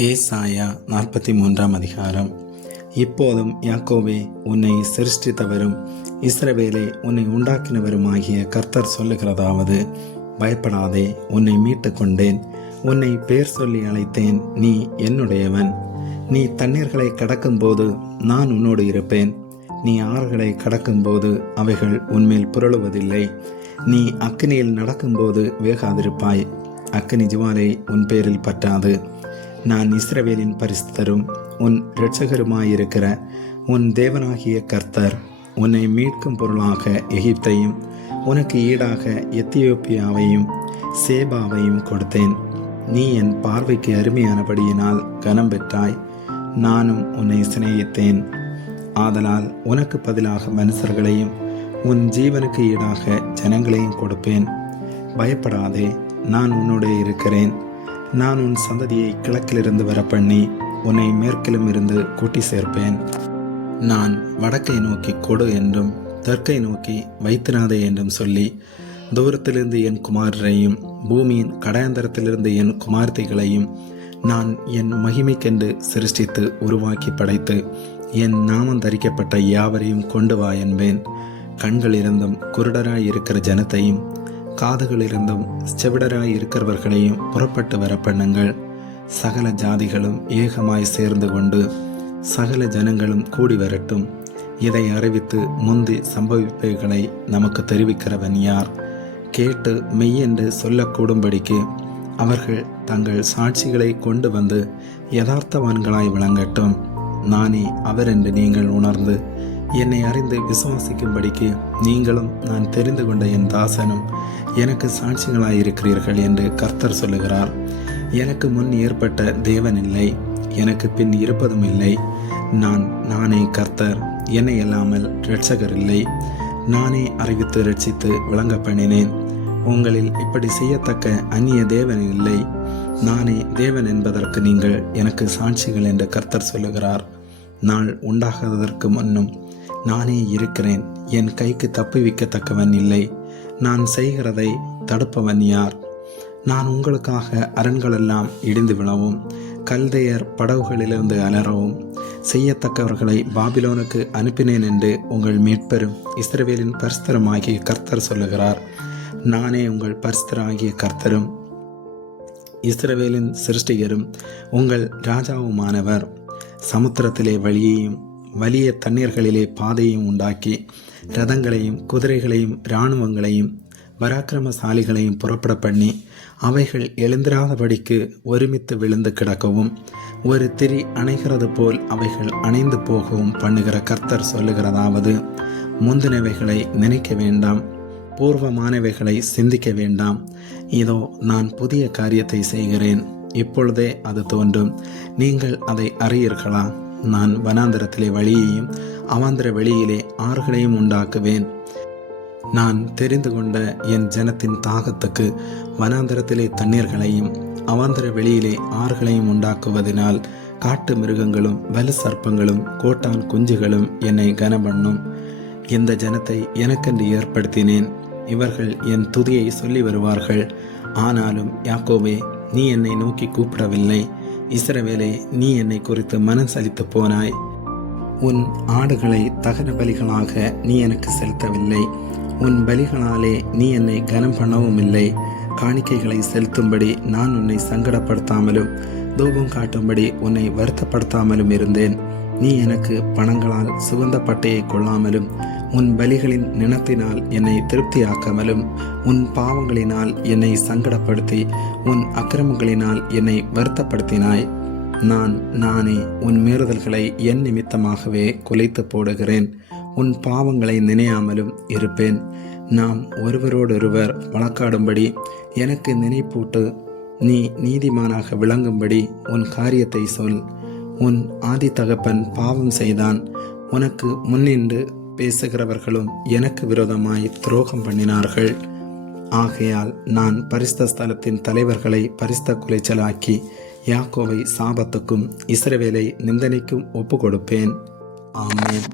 ஏசாயா 43 அதிகாரம். இப்போதும் யாக்கோபே, உன்னை சிருஷ்டித்தவரும் இஸ்ரவேலே உன்னை உண்டாக்கினவருமாகிய கர்த்தர் சொல்லுகிறதாவது: பயப்படாதே, உன்னை மீட்டு கொண்டேன், உன்னை பேர் சொல்லி அழைத்தேன், நீ என்னுடையவன். நீ தண்ணீர்களை கடக்கும்போது நான் உன்னோடு இருப்பேன், நீ ஆறுகளை கடக்கும்போது அவைகள் உன்மேல் புரளுவதில்லை. நீ அக்கினியில் நடக்கும்போது வேகாதிருப்பாய், அக்கினி ஜுவாலை உன் பேரில் பற்றாது. நான் இஸ்ரவேலின் பரிசுத்தரும் உன் இரட்சகருமாயிருக்கிற உன் தேவனாகிய கர்த்தர். உன்னை மீட்கும் பொருளாக எகிப்தையும் உனக்கு ஈடாக எத்தியோப்பியாவையும் சேபாவையும் கொடுத்தேன். நீ என் பார்வைக்கு அருமையானபடியினால் கனம் பெற்றாய், நானும் உன்னை சிநேகித்தேன். ஆதலால் உனக்கு பதிலாக மனுஷர்களையும் உன் ஜீவனுக்கு ஈடாக ஜனங்களையும் கொடுப்பேன். பயப்படாதே, நான் உன்னோட இருக்கிறேன். நான் உன் சந்ததியை கிழக்கிலிருந்து வரப்பண்ணி உன்னை மேற்கிலும் இருந்து கூட்டி சேர்ப்பேன். நான் வடக்கை நோக்கி கொடு என்றும் தெற்கை நோக்கி வைத்திராதே என்றும் சொல்லி, தூரத்திலிருந்து என் குமாரரையும் பூமியின் கடையாந்தரத்திலிருந்து என் குமார்த்திகளையும் நான் என் மகிமைக்கென்று சிருஷ்டித்து உருவாக்கி படைத்து என் நாமம் தரிக்கப்பட்ட யாவரையும் கொண்டு வா என்பேன். கண்களிருந்தும் குருடராய் இருக்கிற ஜனத்தையும் காதுகளிலிருந்தும் செவிடராய் இருக்கிறவர்களையும் புறப்பட்டு வர பண்ணுங்கள். சகல ஜாதிகளும் ஏகமாய் சேர்ந்து கொண்டு சகல ஜனங்களும் கூடி வரட்டும். இதை அறிவித்து முந்தி சம்பவிப்பவைகளை நமக்கு தெரிவிக்கிறவன் யார்? கேட்டு மெய்யென்று சொல்லக்கூடும்படிக்கு அவர்கள் தங்கள் சாட்சிகளை கொண்டு வந்து யதார்த்தவான்களாய் விளங்கட்டும். நானே அவர் என்று நீங்கள் உணர்ந்து என்னை அறிந்து விசுவாசிக்கும்படிக்கு நீங்களும் நான் தெரிந்து கொண்ட என் தாசனும் எனக்கு சாட்சிகளாயிருக்கிறீர்கள் என்று கர்த்தர் சொல்லுகிறார். எனக்கு முன் ஏற்பட்ட தேவன் இல்லை, எனக்கு பின் இருப்பதும் இல்லை. நானே கர்த்தர், என்னை அல்லாமல் இரட்சகர் இல்லை. நானே அறிவித்து ரட்சித்து விளங்க பண்ணினேன். உங்களில் இப்படி செய்யத்தக்க அந்நிய தேவன் இல்லை. நானே தேவன் என்பதற்கு நீங்கள் எனக்கு சாட்சிகள் என்று கர்த்தர் சொல்லுகிறார். நாள் உண்டாகாததற்கு முன்னும் நானே இருக்கிறேன். என் கைக்கு தப்புவிக்கத்தக்கவன் இல்லை. நான் செய்கிறதை தடுப்பவன் யார்? நான் உங்களுக்காக அரண்களெல்லாம் இடிந்து விழவும் கல்தையர் படகுகளிலிருந்து அலறவும் செய்யத்தக்கவர்களை பாபிலோனுக்கு அனுப்பினேன் என்று உங்கள் மீட்பெரும் இஸ்ரவேலின் பரிசுத்தருமாகிய கர்த்தர் சொல்லுகிறார். நானே உங்கள் பரிசுத்தராகிய கர்த்தரும் இஸ்ரவேலின் சிருஷ்டிகரும் உங்கள் ராஜாவுமானவர். சமுத்திரத்திலே வழியையும் வலிய தண்ணீர்களிலே பாதையும் உண்டாக்கி ரதங்களையும் குதிரைகளையும் இராணுவங்களையும் பராக்கிரமசாலிகளையும் புறப்பட பண்ணி அவைகள் எழுந்திராதபடிக்கு ஒருமித்து விழுந்து கிடக்கவும் ஒரு திரி அணைகிறது போல் அவைகள் அணைந்து போகவும் பண்ணுகிற கர்த்தர் சொல்லுகிறதாவது: முந்தினவைகளை நினைக்க வேண்டாம், பூர்வமானவைகளை சிந்திக்க வேண்டாம். இதோ நான் புதிய காரியத்தை செய்கிறேன், இப்பொழுதே அது தோன்றும், நீங்கள் அதை அறியீர்களா? நான் வனாந்தரத்திலே வழியையும் அவாந்தர வெளியிலே ஆறுகளையும் உண்டாக்குவேன். நான் தெரிந்து கொண்ட என் ஜனத்தின் தாகத்துக்கு வனாந்தரத்திலே தண்ணீர்களையும் அவாந்தர வெளியிலே ஆறுகளையும் உண்டாக்குவதனால் காட்டு மிருகங்களும் வலு சர்ப்பங்களும் கோட்டான் குஞ்சுகளும் என்னை கனபண்ணும். இந்த ஜனத்தை எனக்கென்று ஏற்படுத்தினேன், இவர்கள் என் துதியை சொல்லி வருவார்கள். ஆனாலும் யாக்கோபே, நீ என்னை நோக்கி கூப்பிடவில்லை. இஸ்ரவேலே, நீ என்னை குறித்து மனம் சலித்து போனாய். உன் ஆடுகளை தகன பலிகளாக நீ எனக்கு செலுத்தவில்லை, உன் பலிகளாலே நீ என்னை கனம் பண்ணவும் இல்லை. காணிக்கைகளை செலுத்தும்படி நான் உன்னை சங்கடப்படுத்தாமலும் தூபம் காட்டும்படி உன்னை வருத்தப்படுத்தாமலும் இருந்தேன். நீ எனக்கு பணங்களால் சுகந்த பட்டையை கொள்ளாமலும் உன் பலிகளின் நினத்தினால் என்னை திருப்தியாக்காமலும் உன் பாவங்களினால் என்னை சங்கடப்படுத்தி உன் அக்கிரமங்களினால் என்னை வருத்தப்படுத்தினாய். நானே உன் மீறுதல்களை என் நிமித்தமாகவே குலைத்து போடுகிறேன். உன் பாவங்களை நினையாமலும் இருப்பேன். நாம் ஒருவரோடொருவர் வழக்காடும்படி எனக்கு நினைப்பூட்டு. நீ நீதிமானாக விளங்கும்படி உன் காரியத்தை சொல். உன் ஆதி தகப்பன் பாவம் செய்தான், உனக்கு முன்னின்று பேசுகிறவர்களும் எனக்கு விரோதமாய் துரோகம் பண்ணினார்கள். ஆகையால் நான் பரிசுத்த ஸ்தலத்தின் தலைவர்களை பரிசுத்த குலைச்சலாக்கி யாக்கோவை சாபத்துக்கும் இஸ்ரவேலை நிந்தனைக்கும் ஒப்பு கொடுப்பேன். ஆமென்.